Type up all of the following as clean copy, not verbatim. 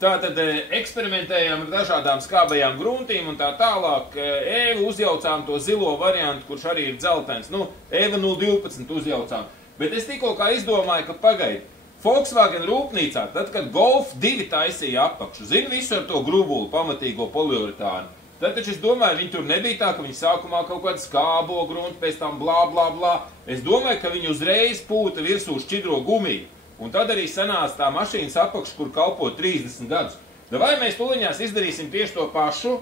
Tātad eksperimentējām ar dažādām skābajām gruntīm un tā tālāk. Eva uzjaucām to zilo variantu, kurš arī ir dzeltens. Nu, Eva 012 uzjaucām. Bet es tikko kā izdomāju, ka pagaidi. Volkswagen rūpnīcā, tad, kad Golf 2 taisīja apakšu, zini visu ar to grubulu, pamatīgo poliuretānu. Tad taču es domāju, viņi tur nebija tā, ka viņi sākumā kaut kādu skābo gruntu, pēc tam blā, blā, blā. Es domāju, ka viņi uzreiz pūta virsū šķidro gumiju. Un tad arī sanāca tā mašīnas apakša, kur kalpo 30 gadus. Vai mēs tuliņās izdarīsim tieši to pašu?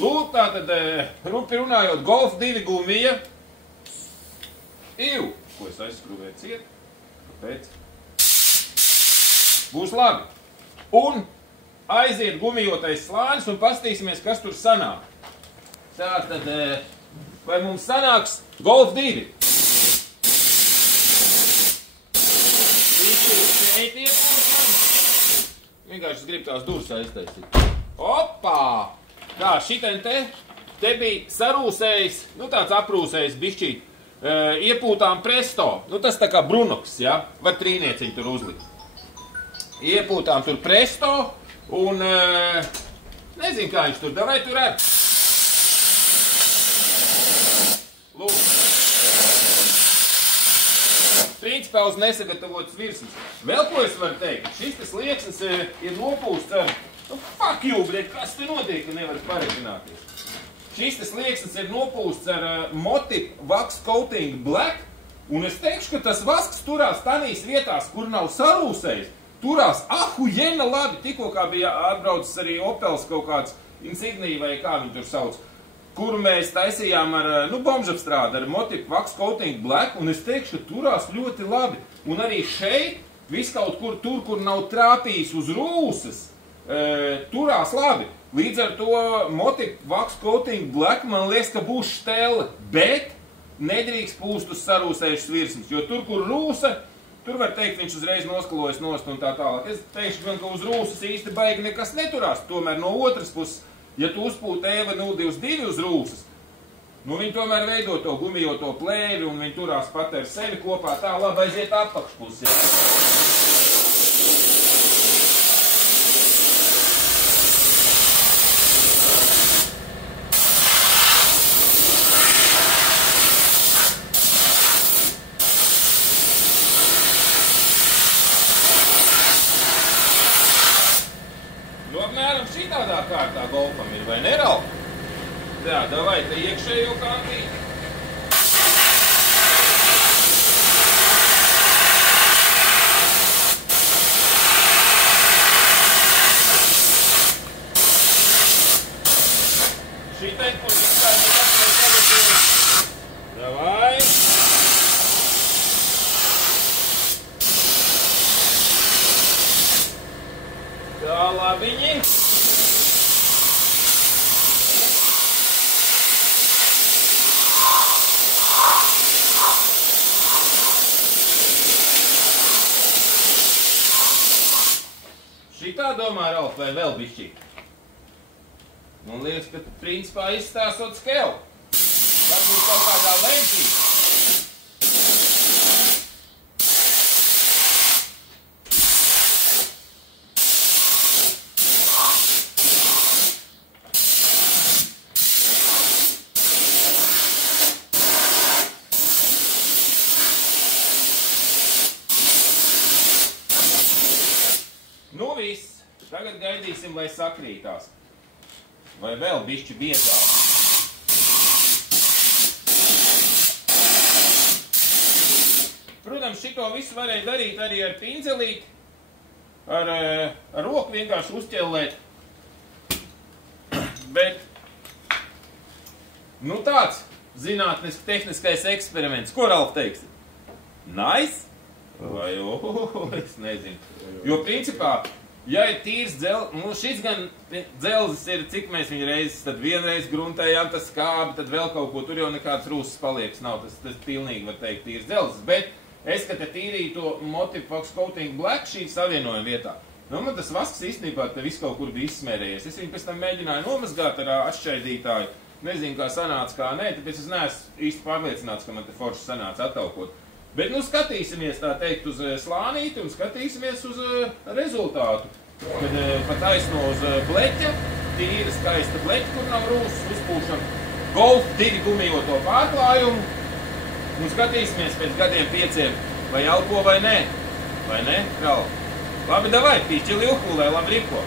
Lūk, tātad, rupi runājot, Golf 2 gumija. Ko es aizskrūvēju ciet? Kāpēc? Būs labi. Un aiziet gumijotais slānis un pastīsimies, kas tur sanāk. Tātad, vai mums sanāks Golf 2? Šeit iepūšam. Vienkārši es gribu tās durvis aiztaisīt. Opā! Tā, šitien te bija sarūsējis, nu tāds aprūsējis bišķīt, iepūtām presto. Nu tas tā kā brunoks, ja? Var trīnieciņu tur uzlikt. Iepūtām tur presto un, nezinu kā viņš tur, davai tur ar. Lūk. Principā uz nesagatavotas virsmas. Vēl ko es varu teikt? Šis tas lieksnis ir nopūsts ar... Nu, fuck you, bļet, kas te notiek, ka nevar pareģināties? Šis tas lieksnis ir nopūsts ar Motip Wax Coating Black, un es teikšu, ka tas vasks turās tanīs vietās, kur nav sarūsējis. Turās ahujena labi, tikko kā bija atbraucis arī Opels kaut kāds Insignia vai kā viņi tur sauc, kuru mēs taisījām ar, nu, bombžapstrādi, ar Motip Wax Coating Black, un es teikšu, ka turās ļoti labi. Un arī šeit, viskaut kur tur, kur nav trāpījis uz rūsas, turās labi. Līdz ar to Motip Wax Coating Black, man liekas, ka būs štele, bet nedrīkst pūst uz sarūsējušas virsmas, jo tur, kur rūsa, tur var teikt, viņš uzreiz noskalojas nost un tā tālāk. Es teikšu gan, ka uz rūsas īsti baigi nekas neturās, tomēr no otras puses, ja tu uzpūti Eva 022 uz rūsas, nu viņi tomēr veido to gumijoto plēvi un viņi turās pat ar sevi kopā, tā labi aiziet apakšpusi. Nu, apmēram šitādā kārtā Golfam ir, vai ne, Ralf? Tā, davai te iekšējo kārtīti. Šitai, kur vispār nekas vai tagad. Davai. Tā, labiņi. Šitā domā, Ralf, vai vēl bišķīt? Man liekas, ka tu principā izstāsot skelu. Varbūt kaut kādā lentī. Nu viss. Tagad gaidīsim, lai sakrītās. Vai vēl bišķi biezāk. Protams, šito visu varēja darīt arī ar pinzelīti. Ar roku vienkārši uzķellēt. Bet, nu tāds zinātniski tehniskais eksperiments. Ko, Ralf, teiksi? Nice? Vai, es nezinu. Jo principā, ja ir tīrs dzelzs, nu šis gan dzelzs ir, cik mēs viņu reizes, tad vienreiz gruntējām tas skābi, tad vēl kaut ko, tur jau nekāds rūsas paliekas nav, tas pilnīgi var teikt tīrs dzelzs, bet es, ka te tīrīju to Motip Wax Coating Black šī savienojuma vietā, nu man tas vasks īstenībā te viss kaut kur bija izsmērējies, es viņu pēc tam mēģināju nomazgāt ar atšķaidītāju, nezinu kā sanāca, kā nē, tāpēc es neesmu īsti pārliecināts, ka man te forši sanāca atalkot. Bet nu skatīsimies tā teikt uz slānīti un skatīsimies uz rezultātu. Kad pa taisno uz bleķa, tīra skaista bleķa, kur nav rūsas, uzpūšam Golf 2 gumijoto pārklājumu un skatīsimies pēc gadiem 5, vai elpo vai nē. Vai ne, Ralf? Labi, davai, pīšķi Lilkulē, labi riko.